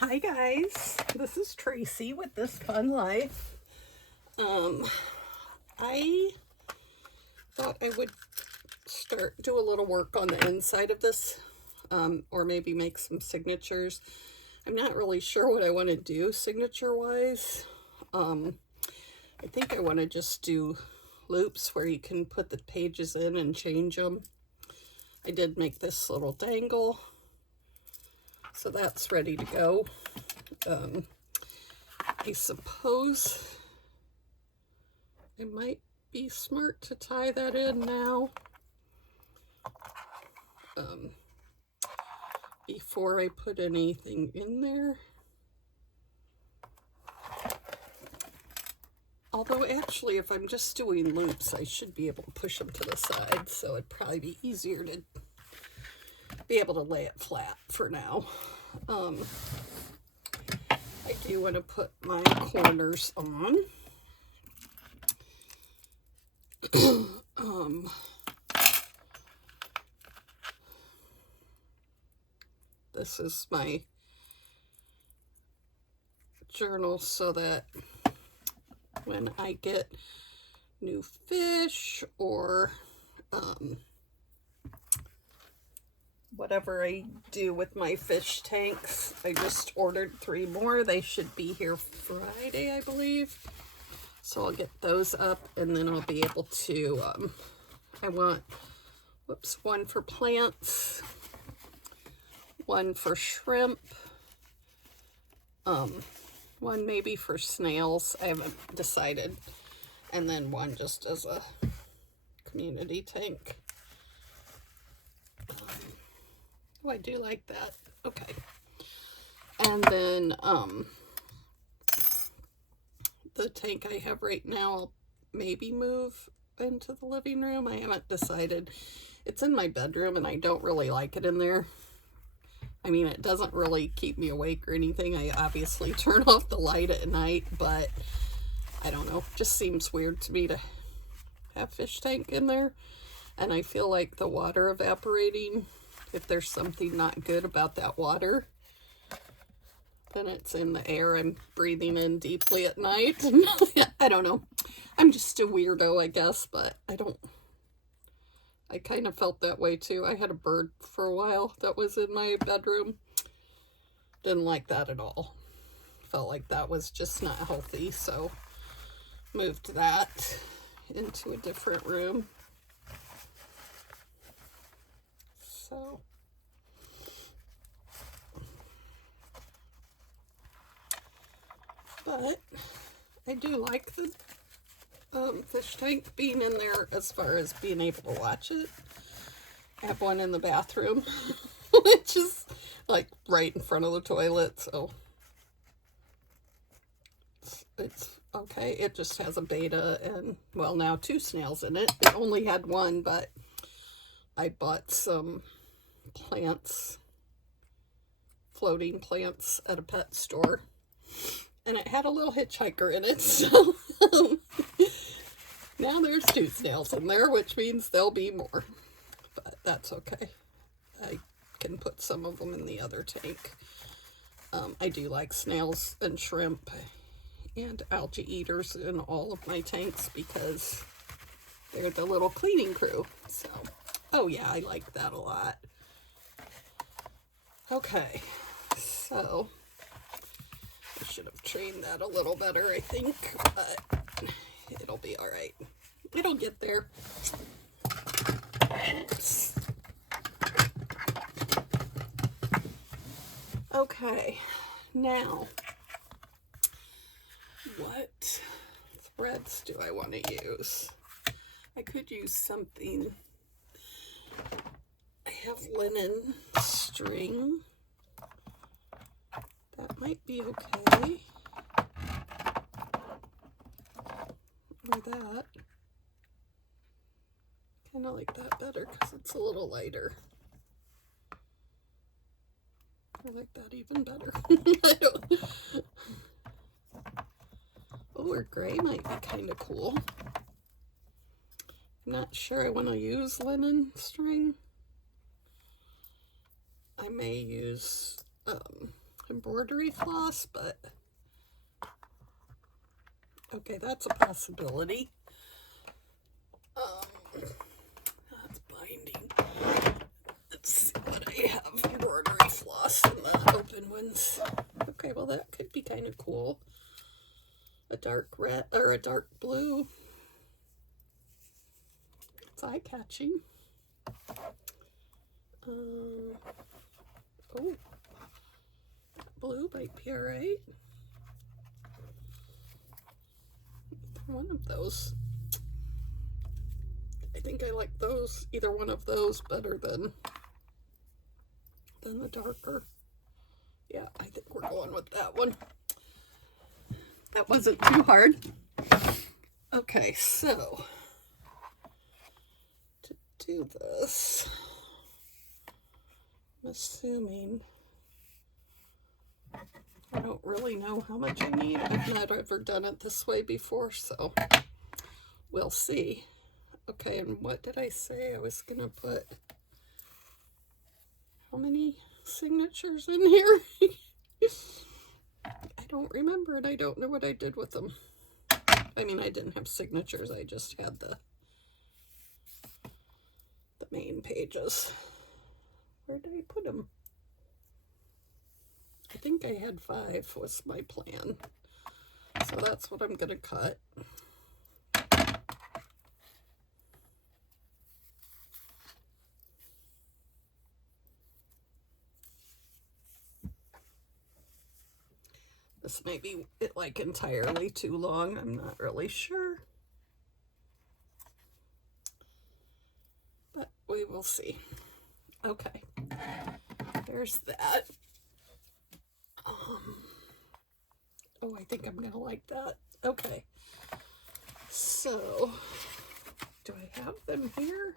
Hi guys, this is Tracy with This Fun Life. I thought I would do a little work on the inside of this, or maybe make some signatures. I'm not really sure what I want to do signature-wise. I think I want to just do loops where you can put the pages in and change them. I did make this little dangle, so that's ready to go. I suppose it might be smart to tie that in now, before I put anything in there. Although actually, if I'm just doing loops, I should be able to push them to the side, so it'd probably be easier to be able to lay it flat for now. I do want to put my corners on. This is my journal so that when I get new fish or whatever I do with my fish tanks. I just ordered 3 more. They should be here Friday, I believe. So I'll get those up, and then I'll be able to, I want, one for plants, one for shrimp, one maybe for snails. I haven't decided. And then one just as a community tank. Oh, I do like that. Okay. And then the tank I have right now, I'll maybe move into the living room. I haven't decided. It's in my bedroom and I don't really like it in there. I mean, it doesn't really keep me awake or anything. I obviously turn off the light at night, but I don't know. It just seems weird to me to have fish tank in there. And I feel like the water evaporating, if there's something not good about that water, then it's in the air I'm breathing in deeply at night. I don't know. I'm just a weirdo, I guess, but I kind of felt that way too. I had a bird for a while that was in my bedroom. Didn't like that at all. Felt like that was just not healthy, so moved that into a different room. So but I do like the fish tank being in there as far as being able to watch it. I have one in the bathroom, which is like right in front of the toilet, so it's okay. It just has a betta and, well, now 2 snails in it. It only had 1, but I bought some plants, floating plants at a pet store, and it had a little hitchhiker in it, so now there's 2 snails in there, which means there'll be more, but that's okay. I can put some of them in the other tank. I do like snails and shrimp and algae eaters in all of my tanks because they're the little cleaning crew. So, oh yeah, I like that a lot. Okay, so I should have trained that a little better, I think, but it'll be all right. It'll get there. Oops. Okay, now, what threads do I want to use? I could use something. I have linen string. That might be okay. Or that. Kind of like that better because it's a little lighter. I like that even better. Oh, or gray might be kind of cool. I'm not sure I want to use linen string. I may use embroidery floss, but okay, that's a possibility. That's binding. Let's see what I have. Embroidery floss in the open ones. Okay, well that could be kind of cool. A dark red or a dark blue. It's eye-catching. Oh, blue by PRA. One of those. I think I like those, either one of those, better than the darker. Yeah, I think we're going with that one. That wasn't too hard. Okay, so to do this, I'm assuming, I don't really know how much I need. I've not ever done it this way before, so we'll see. Okay, and what did I say? I was gonna put how many signatures in here? I don't remember, and I don't know what I did with them. I mean, I didn't have signatures, I just had the main pages. Where did I put them? I think I had 5 was my plan. So that's what I'm gonna cut. This may be like entirely too long. I'm not really sure. But we will see. Okay. There's that. Oh, I think I'm gonna like that. Okay. So, do I have them here?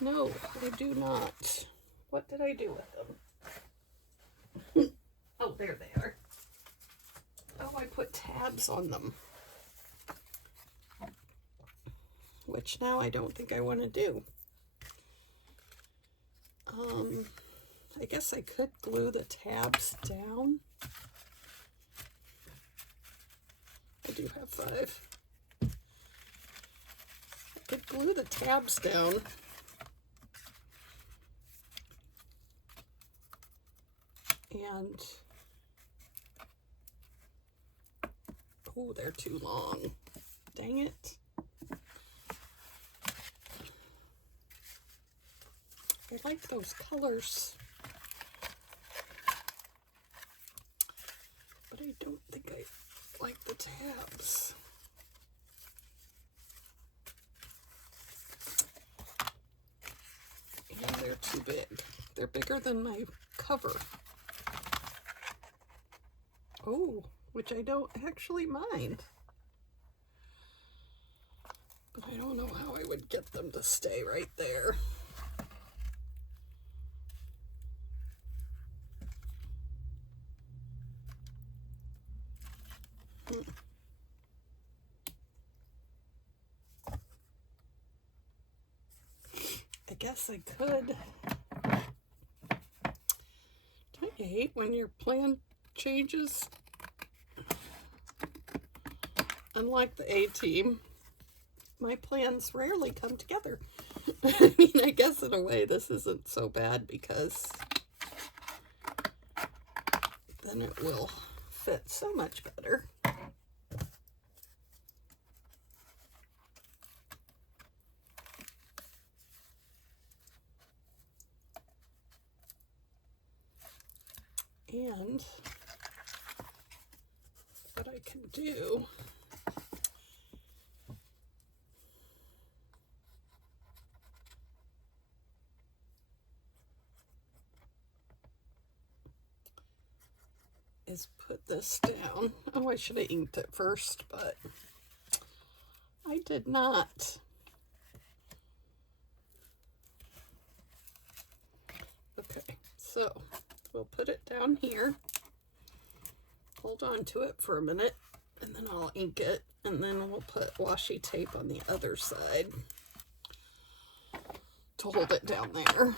No, I do not. What did I do with them? Oh, there they are. Oh, I put tabs on them. Which now I don't think I want to do. I guess I could glue the tabs down. I do have 5. I could glue the tabs down. And, oh, they're too long. Dang it. I like those colors. But I don't think I like the tabs. And they're too big. They're bigger than my cover. Oh, which I don't actually mind. But I don't know how I would get them to stay right there. I guess I could. Don't you hate when your plan changes? Unlike the A-Team, my plans rarely come together. I mean, I guess in a way this isn't so bad because then it will fit so much better. And what I can do is put this down. Oh, I should have inked it first, but I did not. Okay, so we'll put it down here. Hold on to it for a minute, and then I'll ink it, and then we'll put washi tape on the other side to to hold it down there.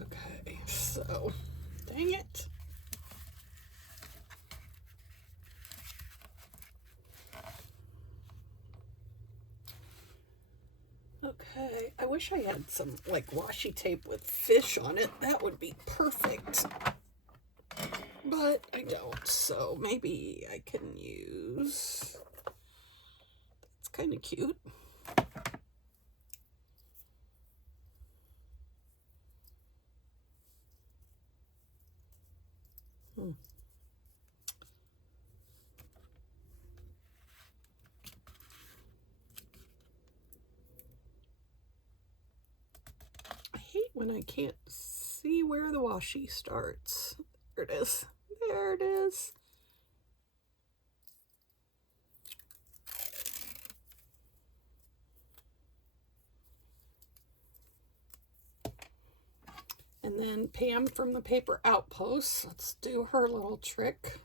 Okay, so, dang it. Okay, I wish I had some like washi tape with fish on it. That would be perfect. But I don't, so maybe I can use... It's kind of cute. I hate when I can't see where the washi starts. There it is. There it is. And then Pam from the Paper Outpost, let's do her little trick.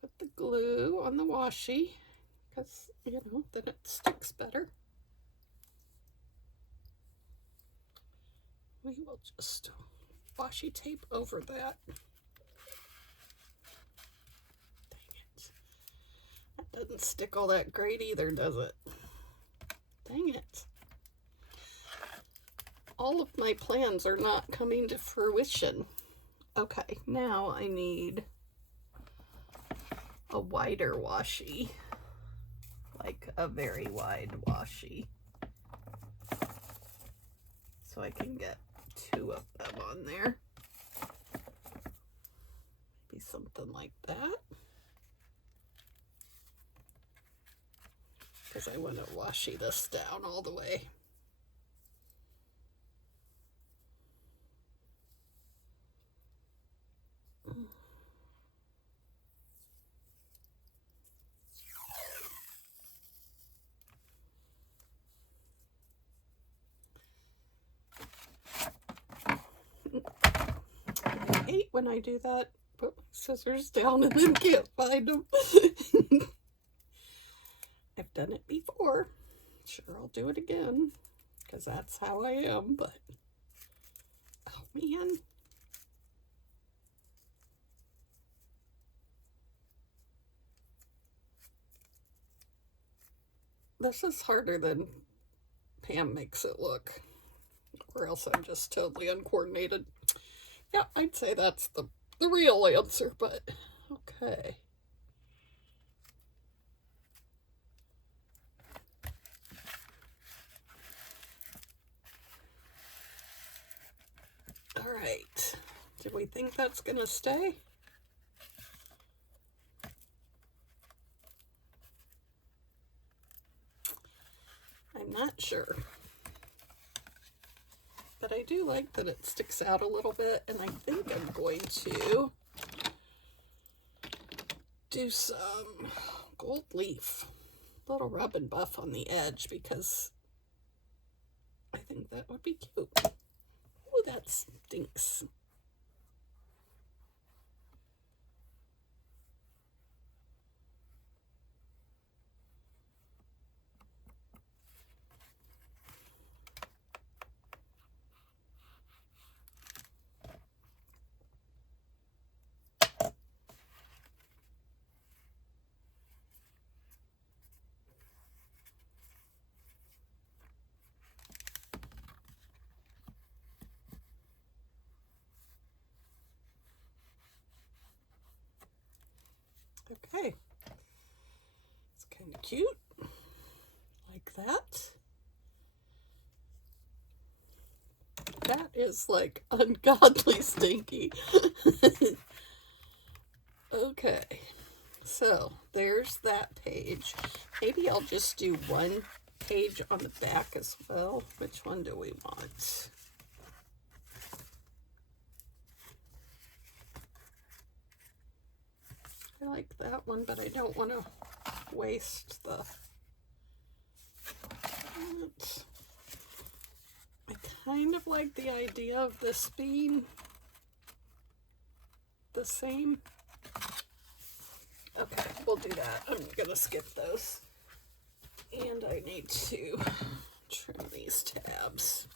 Put the glue on the washi, because, you know, then it sticks better. We will just washi tape over that. Dang it. That doesn't stick all that great either, does it? Dang it. All of my plans are not coming to fruition. Okay, now I need a wider washi, like a very wide washi, so I can get 2 of them on there. Maybe something like that, because I want to washi this down all the way. I hate when I do that. Put my scissors down and then can't find them. I've done it before. Sure, I'll do it again, because that's how I am, but oh man. This is harder than Pam makes it look, or else I'm just totally uncoordinated. Yeah, I'd say that's the real answer, but okay. All right. Do we think that's gonna stay? I'm not sure. But I do like that it sticks out a little bit, and I think I'm going to do some gold leaf, little rub and buff on the edge, because I think that would be cute. Oh, that stinks. Okay, it's kind of cute, like that. That is like ungodly stinky. Okay, so there's that page. Maybe I'll just do one page on the back as well. Which one do we want? I like that one, but I don't want to waste the... I kind of like the idea of this being the same. Okay, we'll do that. I'm gonna skip those. And I need to trim these tabs.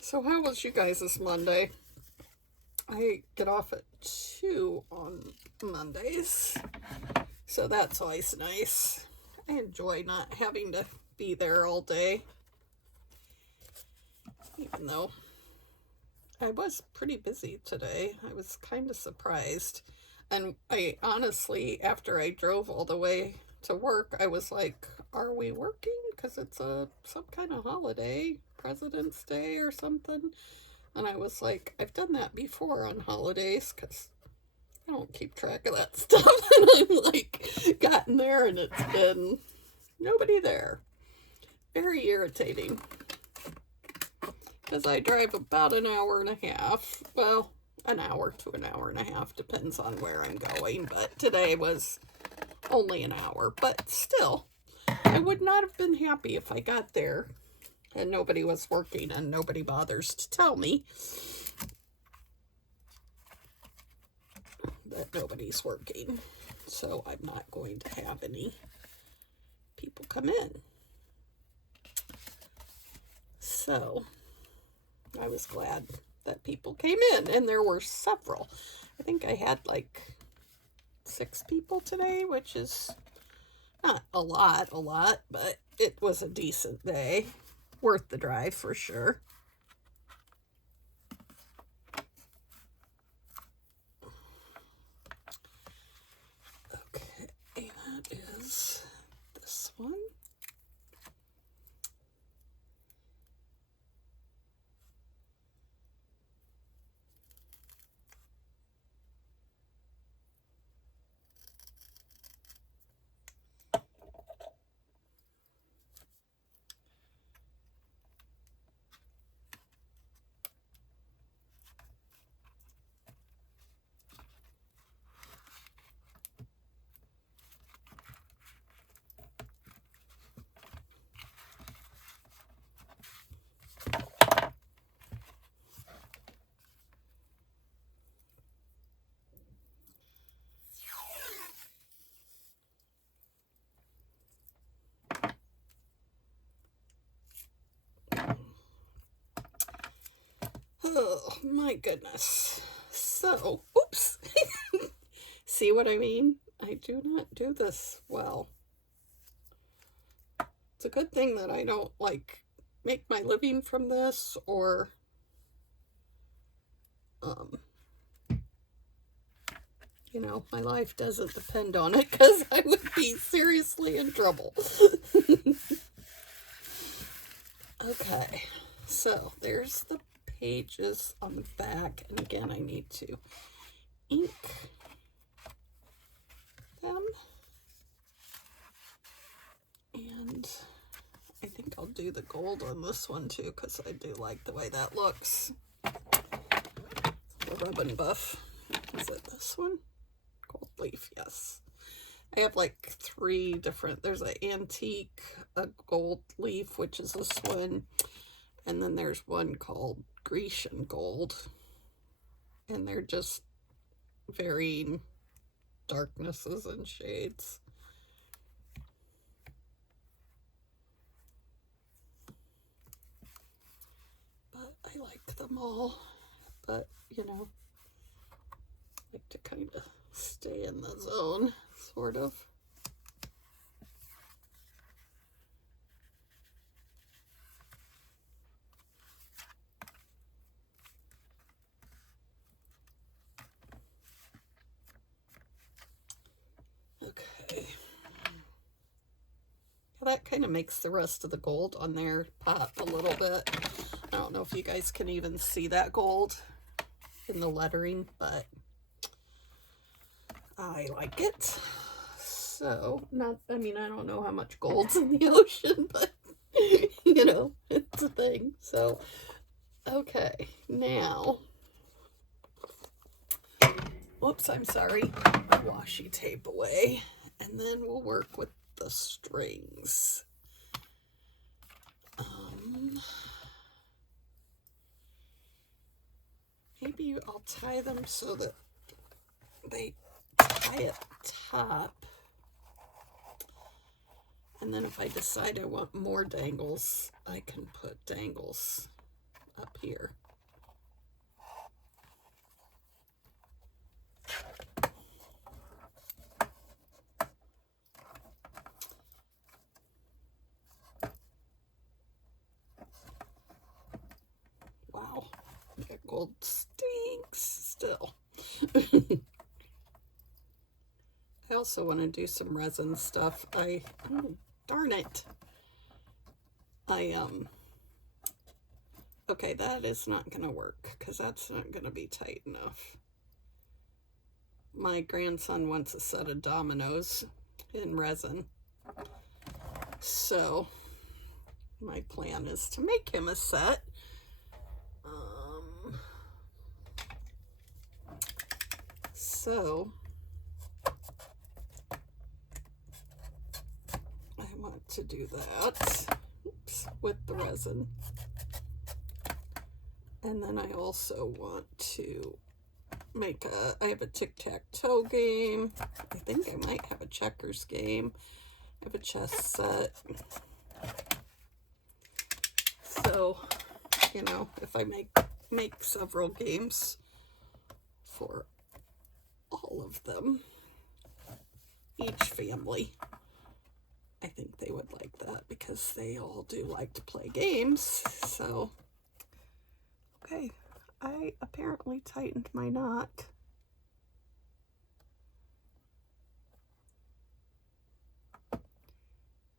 So how was you guys this Monday? I get off at 2 on Mondays, so that's always nice. I enjoy not having to be there all day, even though I was pretty busy today. I was kind of surprised, and I honestly, after I drove all the way to work, I was like, are we working? Because it's some kind of holiday, President's Day or something. And I was like, I've done that before on holidays because I don't keep track of that stuff. And I'm like, gotten there and it's been nobody there. Very irritating. Because I drive about an hour and a half. Well, an hour to an hour and a half, depends on where I'm going. But today was only an hour. But still, I would not have been happy if I got there and nobody was working, and nobody bothers to tell me that nobody's working. So I'm not going to have any people come in. So I was glad that people came in, and there were several. I think I had like 6 people today, which is not a lot, but it was a decent day. Worth the drive for sure. Okay, that is this one. Oh my goodness. So, oops. See what I mean? I do not do this well. It's a good thing that I don't like make my living from this, or you know, my life doesn't depend on it, because I would be seriously in trouble. Okay, so there's the pages on the back, and again I need to ink them, and I think I'll do the gold on this one too, because I do like the way that looks. The Rub and Buff. Is it this one? Gold leaf, yes. I have like 3 different, there's an antique, a gold leaf, which is this one, and then there's one called Grecian gold, and they're just varying darknesses and shades. But I like them all, but you know, I like to kind of stay in the zone, sort of. Okay. That kind of makes the rest of the gold on there pop a little bit. I don't know if you guys can even see that gold in the lettering, but I like it. So, I don't know how much gold's in the ocean, but, it's a thing. So, okay, now, whoops, I'm sorry, washi tape away, and then we'll work with the strings. Maybe I'll tie them so that they tie at the top. And then if I decide I want more dangles, I can put dangles up here. Wow, that gold stinks still. I also want to do some resin stuff. Darn it. Okay, that is not going to work because that's not going to be tight enough. My grandson wants a set of dominoes in resin. So, my plan is to make him a set. So, I want to do that, with the resin. And then I also want to make I have a tic-tac-toe game. I think I might have a checkers game. I have a chess set. So, if I make several games for all of them, each family, I think they would like that because they all do like to play games. So, okay, I apparently tightened my knot.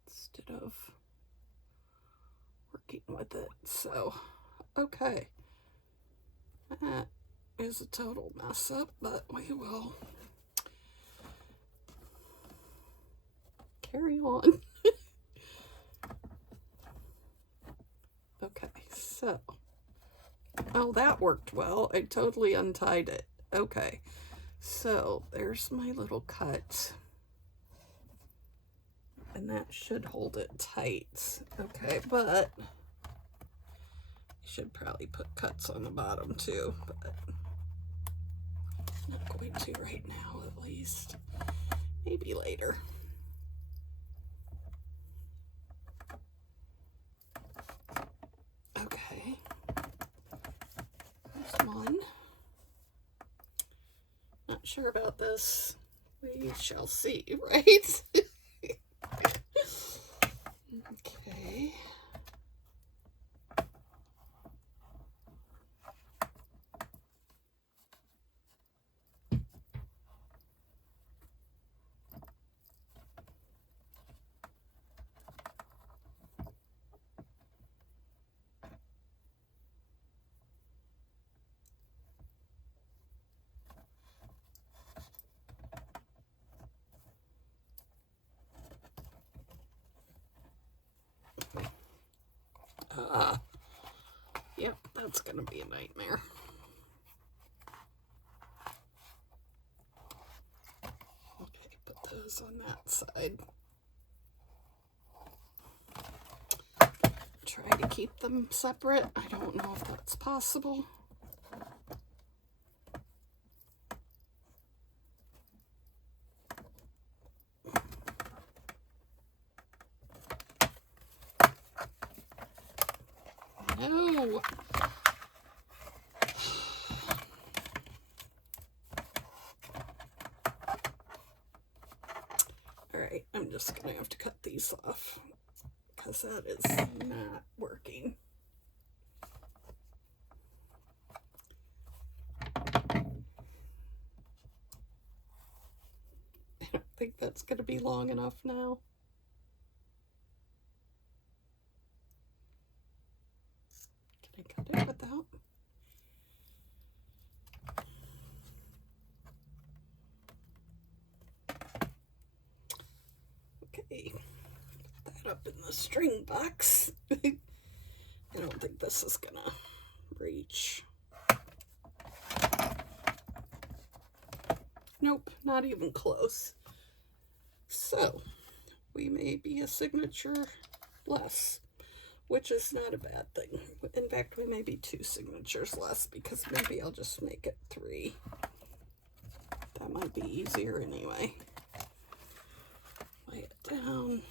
Instead of working with it. So, okay. That is a total mess up, but we will carry on. Okay, so, oh, that worked well. I totally untied it. Okay, so there's my little cut. And that should hold it tight. Okay, but I should probably put cuts on the bottom too, but I'm not going to right now, at least. Maybe later. Okay. There's one. Not sure about this. We shall see, right? Okay. Yep, that's gonna be a nightmare. Okay, put those on that side. Try to keep them separate. I don't know if that's possible. No. Alright, I'm just gonna have to cut these off because that is not working. I don't think that's gonna be long enough now. Can I cut it without? it up in the string box. I don't think this is gonna reach. Nope, not even close. So, we may be a signature less, which is not a bad thing. In fact, we may be 2 signatures less because maybe I'll just make it 3. That might be easier anyway. Lay it down.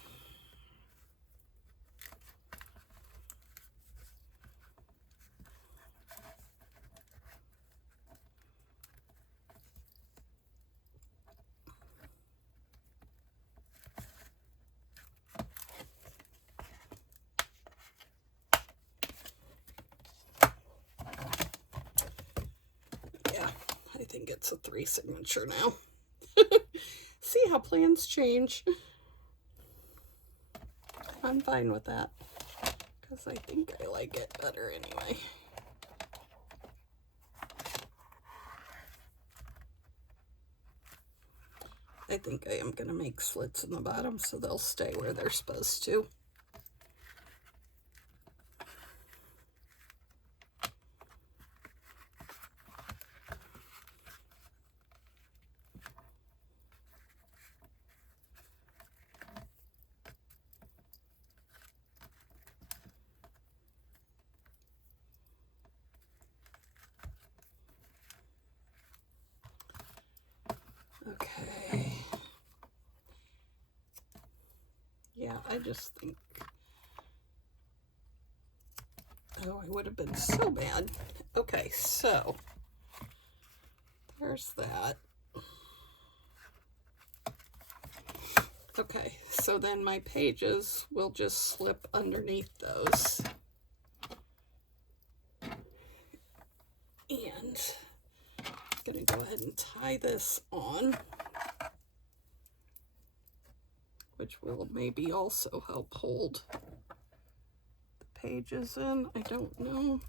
I think it's a 3 signature now. See how plans change. I'm fine with that because I think I like it better anyway. I think I am going to make slits in the bottom so they'll stay where they're supposed to. Okay. Yeah, I just think, oh, I would have been so bad. Okay, so there's that. Okay, so then my pages will just slip underneath those. And I'm going to go ahead and tie this on, which will maybe also help hold the pages in. I don't know.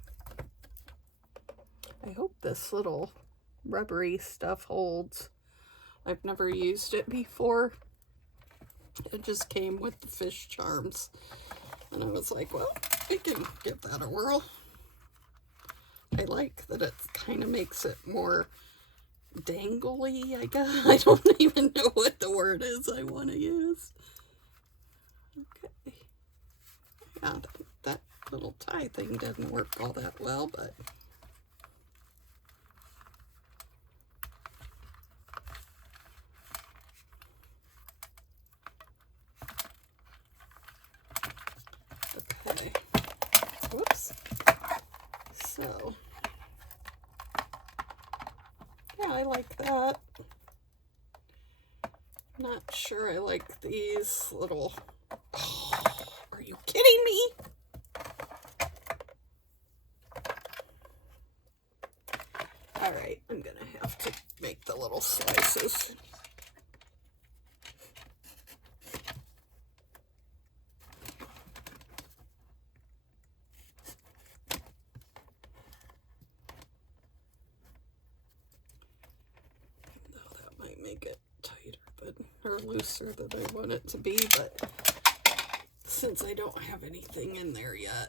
I hope this little rubbery stuff holds. I've never used it before. It just came with the fish charms. And I was like, well, we can give that a whirl. I like that it kind of makes it more dangly, I guess. I don't even know what the word is I want to use. Okay. Yeah, that little tie thing didn't work all that well, but okay. Whoops. So, yeah, I like that. Not sure I like these little, oh, are you kidding me? All right, I'm gonna have to make the little slices. Make it tighter or looser than I want it to be, but since I don't have anything in there yet,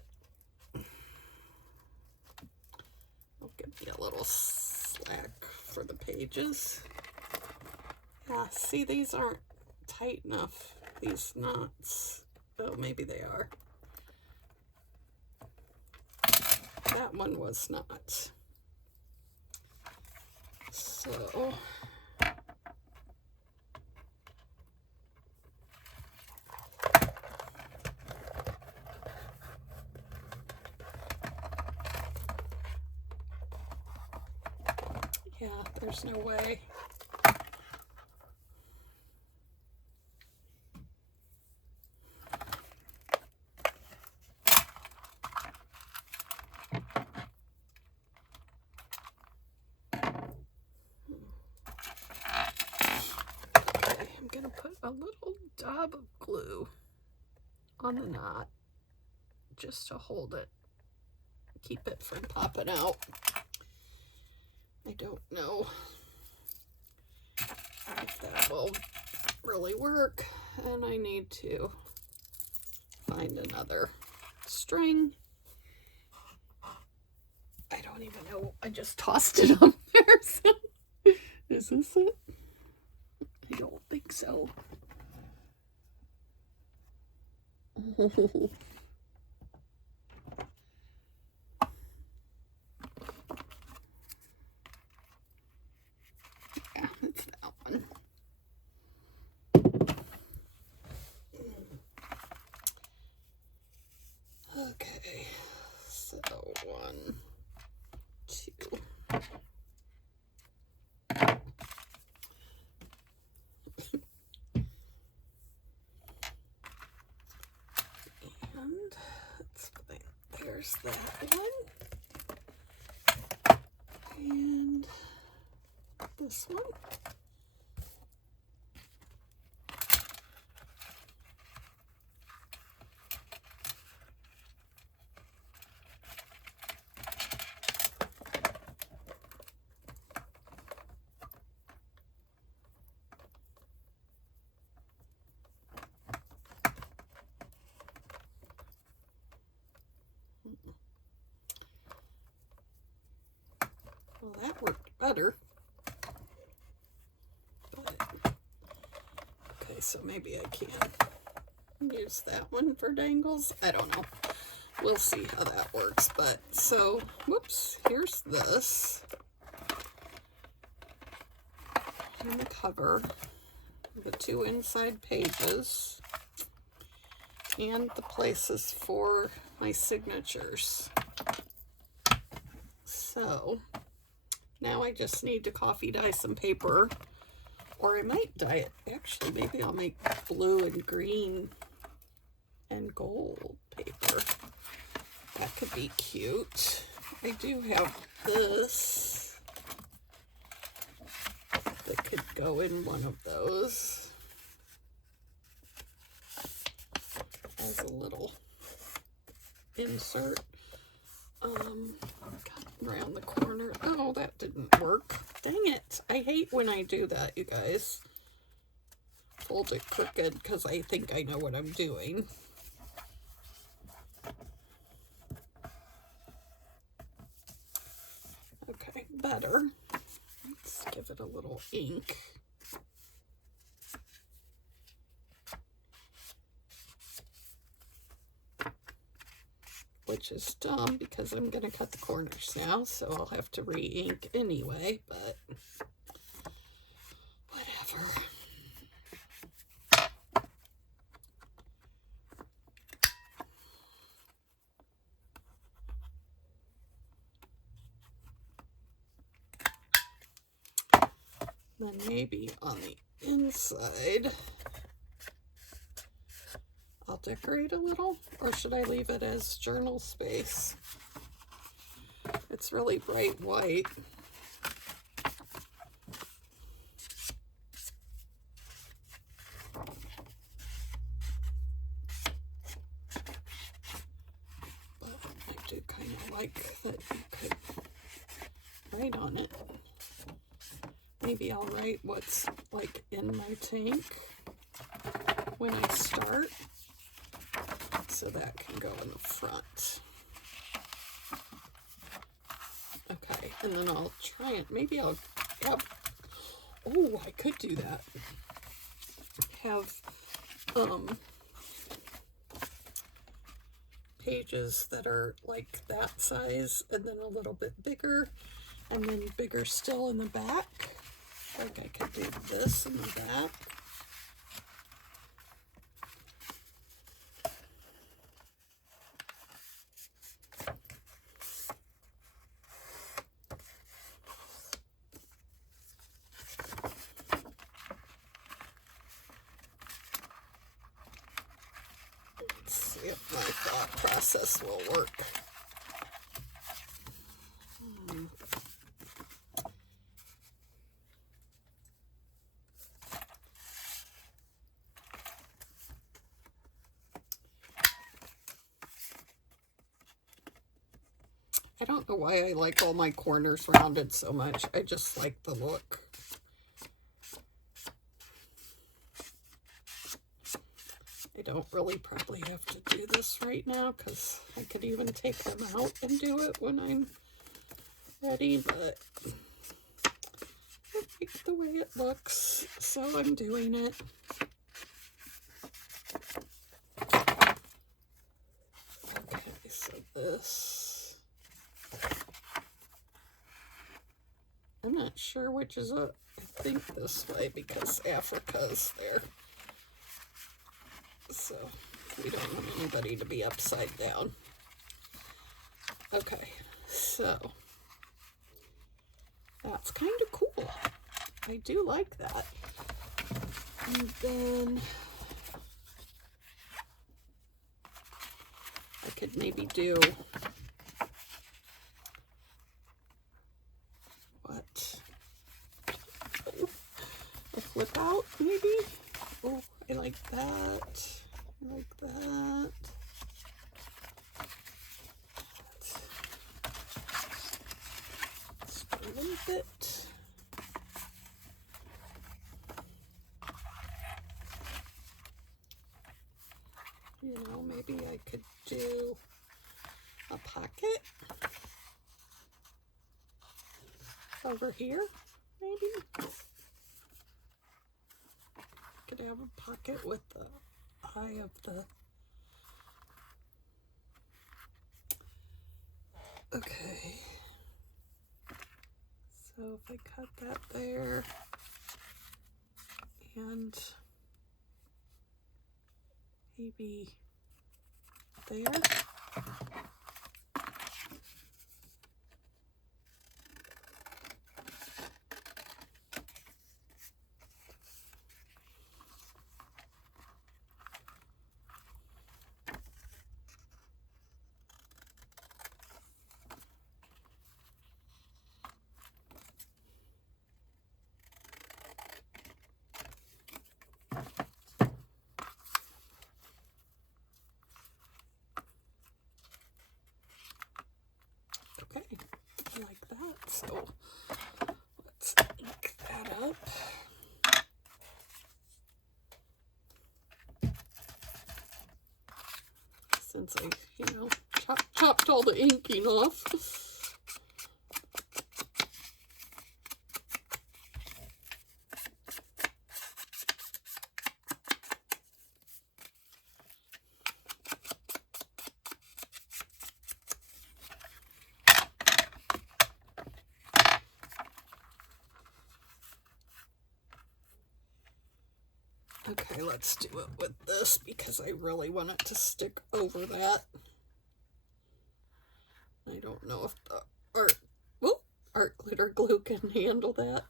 I'll give me a little slack for the pages. Yeah, see, these aren't tight enough, these knots. Oh, maybe they are. That one was not. So yeah, there's no way. Okay, I'm gonna put a little dab of glue on the knot just to hold it, keep it from popping out. I don't know if that will really work, and I need to find another string. I don't even know. I just tossed it up there. So. Is this it? I don't think so. Oh. Yeah, it's that one. Okay, so 1, 2. And there's that one. And this one. Well, that worked better. But, okay, so maybe I can use that one for dangles. I don't know. We'll see how that works. But, so, whoops, here's this. And the cover. The 2 inside pages. And the places for my signatures. So, now I just need to coffee dye some paper, or I might dye it. Actually, maybe I'll make blue and green and gold paper. That could be cute. I do have this that could go in one of those as a little insert. Around the corner. Oh, that didn't work. Dang it. I hate when I do that, you guys. Fold it crooked because I think I know what I'm doing. Okay, better. Let's give it a little ink. Which is dumb because I'm going to cut the corners now, so I'll have to re-ink anyway, but whatever. Then maybe on the inside, I'll decorate a little, or should I leave it as journal space? It's really bright white. But I do kind of like that you could write on it. Maybe I'll write what's like in my tank when I start. So that can go in the front. Okay, and then I'll try it. Maybe I'll have, oh, I could do that. Have pages that are like that size and then a little bit bigger and then bigger still in the back. Like I could do this in the back. See if my thought process will work. I don't know why I like all my corners rounded so much. I just like the look. I don't really probably have to do this right now because I could even take them out and do it when I'm ready, but I like the way it looks, so I'm doing it. Okay, so this, I'm not sure which is up. I think this way because Africa's there. So we don't want anybody to be upside down. Okay, so that's kind of cool. I do like that. And then I could maybe do what? Oh, a flip out maybe? Oh, I like that. I like that. Let's do a little bit. You know, maybe I could do a pocket over here, maybe. Could have a pocket with the eye of the, okay. So if I cut that there and maybe there. Okay, I like that. So let's ink that up. Since I, chopped all the inking off. Okay, let's do it with this because I really want it to stick over that. I don't know if the art glitter glue can handle that.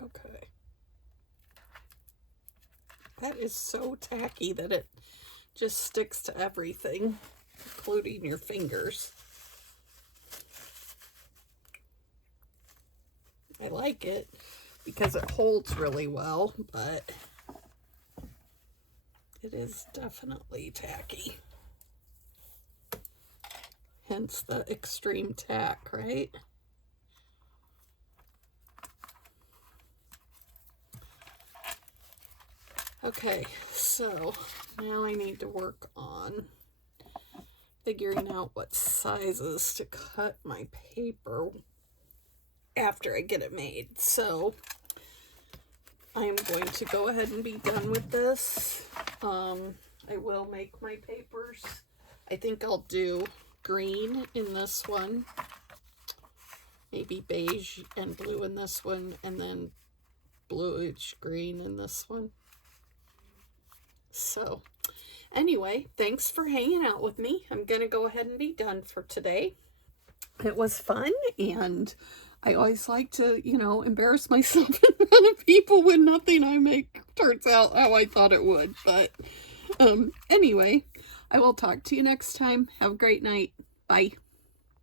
Okay. That is so tacky that it just sticks to everything, including your fingers. I like it because it holds really well, but it is definitely tacky. Hence the extreme tack, right? Okay, so now I need to work on figuring out what sizes to cut my paper after I get it made. So I'm going to go ahead and be done with this. I will make my papers. I think I'll do green in this one, maybe beige and blue in this one, and then bluish green in this one. So anyway, thanks for hanging out with me. I'm going to go ahead and be done for today. It was fun, and I always like to, embarrass myself in front of people when nothing I make turns out how I thought it would. But anyway, I will talk to you next time. Have a great night. Bye.